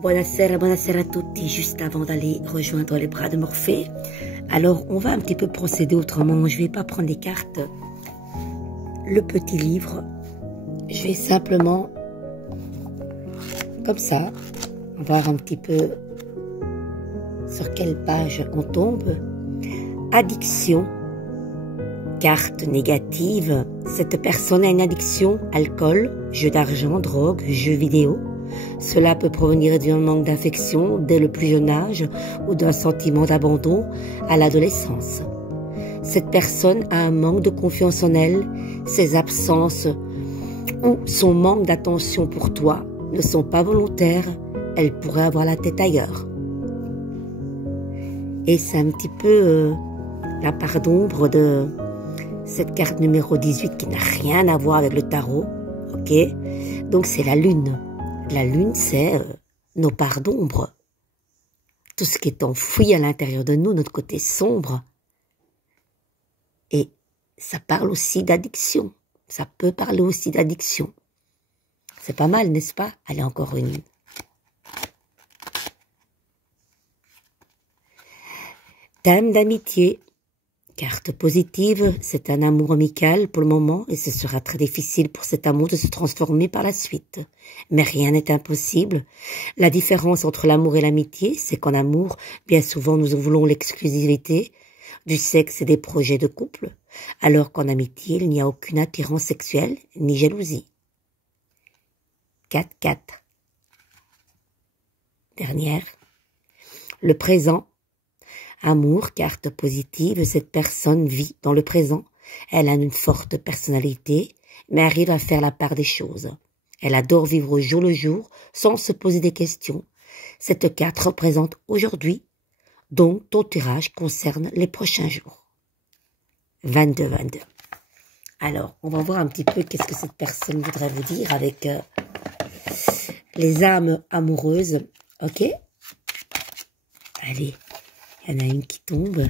Buonasera, buonasera a tutti. Juste avant d'aller rejoindre les bras de Morphée, alors on va un petit peu procéder autrement. Je vais pas prendre les cartes, le petit livre. Je vais simplement, comme ça, voir un petit peu sur quelle page on tombe. Addiction, carte négative. Cette personne a une addiction, alcool, jeux d'argent, drogue, jeux vidéo. Cela peut provenir d'un manque d'affection dès le plus jeune âge ou d'un sentiment d'abandon à l'adolescence. Cette personne a un manque de confiance en elle, ses absences ou son manque d'attention pour toi ne sont pas volontaires, elle pourrait avoir la tête ailleurs. Et c'est un petit peu la part d'ombre de cette carte numéro 18 qui n'a rien à voir avec le tarot, ok? Donc c'est la lune. La lune, c'est nos parts d'ombre. Tout ce qui est enfoui à l'intérieur de nous, notre côté sombre. Et ça parle aussi d'addiction. Ça peut parler aussi d'addiction. C'est pas mal, n'est-ce pas? Allez, encore une. Thème d'amitié. Carte positive, c'est un amour amical pour le moment et ce sera très difficile pour cet amour de se transformer par la suite. Mais rien n'est impossible. La différence entre l'amour et l'amitié, c'est qu'en amour, bien souvent nous voulons l'exclusivité du sexe et des projets de couple, alors qu'en amitié, il n'y a aucune attirance sexuelle ni jalousie. 4-4. Dernière. Le présent. Amour, carte positive, cette personne vit dans le présent. Elle a une forte personnalité, mais arrive à faire la part des choses. Elle adore vivre au jour le jour, sans se poser des questions. Cette carte représente aujourd'hui, donc ton tirage concerne les prochains jours. 22-22. Alors, on va voir un petit peu qu'est-ce que cette personne voudrait vous dire avec les âmes amoureuses. Ok? Allez. Il y en a une qui tombe.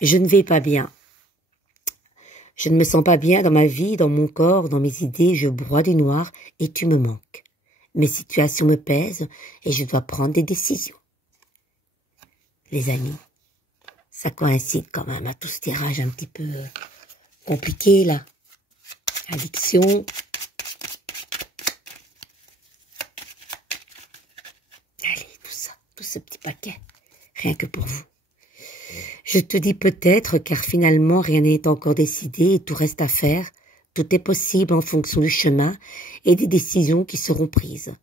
Je ne vais pas bien. Je ne me sens pas bien dans ma vie, dans mon corps, dans mes idées. Je broie du noir et tu me manques. Mes situations me pèsent et je dois prendre des décisions. Les amis, ça coïncide quand même à tout ce tirage un petit peu compliqué là. Addiction. Allez, tout ça, tout ce petit paquet. Rien que pour vous. Je te dis peut-être, car finalement rien n'est encore décidé et tout reste à faire. Tout est possible en fonction du chemin et des décisions qui seront prises.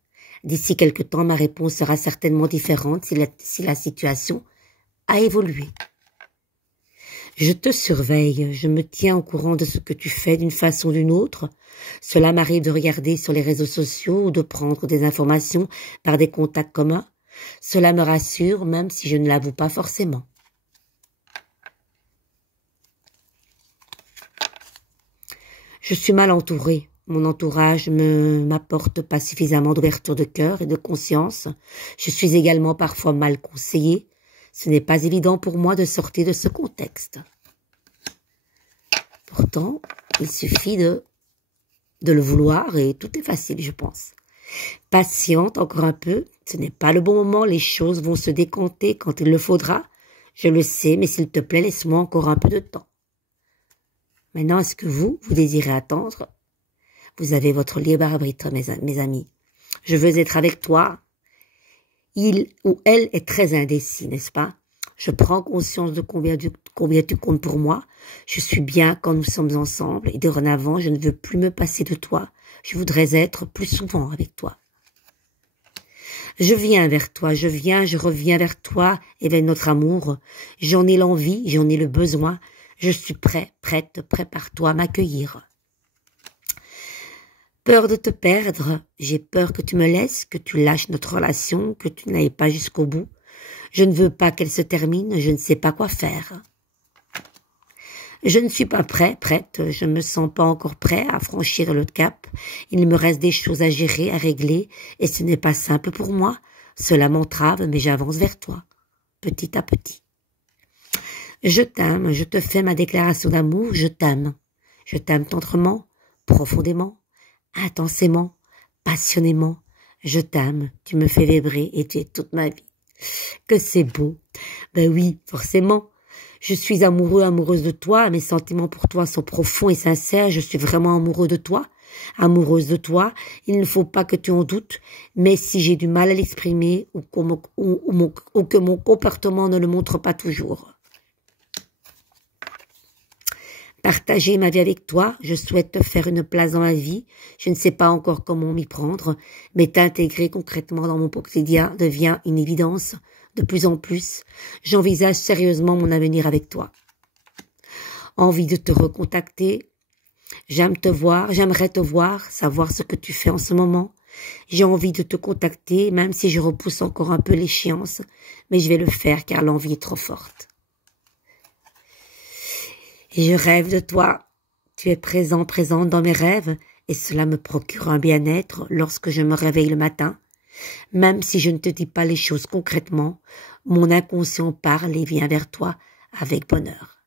D'ici quelque temps, ma réponse sera certainement différente si la situation a évolué. Je te surveille, je me tiens au courant de ce que tu fais d'une façon ou d'une autre. Cela m'arrive de regarder sur les réseaux sociaux ou de prendre des informations par des contacts communs. Cela me rassure, même si je ne l'avoue pas forcément. Je suis mal entourée. Mon entourage ne m'apporte pas suffisamment d'ouverture de cœur et de conscience. Je suis également parfois mal conseillée. Ce n'est pas évident pour moi de sortir de ce contexte. Pourtant, il suffit de le vouloir et tout est facile, je pense. Patiente encore un peu, ce n'est pas le bon moment, les choses vont se décanter quand il le faudra. Je le sais, mais s'il te plaît, laisse-moi encore un peu de temps. Maintenant, est-ce que vous désirez attendre? Vous avez votre libre arbitre, mes amis. Je veux être avec toi. Il ou elle est très indécis, n'est-ce pas? Je prends conscience de combien tu comptes pour moi. Je suis bien quand nous sommes ensemble et dorénavant, je ne veux plus me passer de toi. Je voudrais être plus souvent avec toi. Je viens vers toi, je reviens vers toi et vers notre amour. J'en ai l'envie, j'en ai le besoin. Je suis prêt, prête, prépare-toi à m'accueillir. Peur de te perdre, j'ai peur que tu me laisses, que tu lâches notre relation, que tu n'ailles pas jusqu'au bout. Je ne veux pas qu'elle se termine, je ne sais pas quoi faire. Je ne suis pas prête, je ne me sens pas encore prêt à franchir le cap. Il me reste des choses à gérer, à régler, et ce n'est pas simple pour moi. Cela m'entrave, mais j'avance vers toi, petit à petit. Je t'aime, je te fais ma déclaration d'amour, je t'aime. Je t'aime tendrement, profondément, intensément, passionnément, Je t'aime, tu me fais vibrer et tu es toute ma vie. Que c'est beau. Ben oui, forcément. Je suis amoureuse de toi, mes sentiments pour toi sont profonds et sincères, je suis vraiment amoureux de toi, amoureuse de toi, il ne faut pas que tu en doutes, mais si j'ai du mal à l'exprimer ou que mon comportement ne le montre pas toujours. Partager ma vie avec toi, je souhaite te faire une place dans ma vie, je ne sais pas encore comment m'y prendre, mais t'intégrer concrètement dans mon quotidien devient une évidence. De plus en plus, j'envisage sérieusement mon avenir avec toi. Envie de te recontacter. J'aimerais te voir, savoir ce que tu fais en ce moment. J'ai envie de te contacter, même si je repousse encore un peu l'échéance, mais je vais le faire car l'envie est trop forte. Et je rêve de toi. Tu es présente dans mes rêves, et cela me procure un bien-être lorsque je me réveille le matin. Même si je ne te dis pas les choses concrètement, mon inconscient parle et vient vers toi avec bonheur.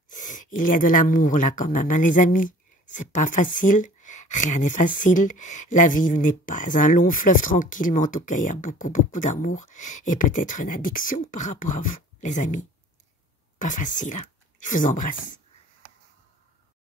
Il y a de l'amour là quand même, hein, les amis. C'est pas facile, rien n'est facile. La vie n'est pas un long fleuve tranquille, mais en tout cas, il y a beaucoup d'amour et peut-être une addiction par rapport à vous, les amis. Pas facile, hein. Je vous embrasse.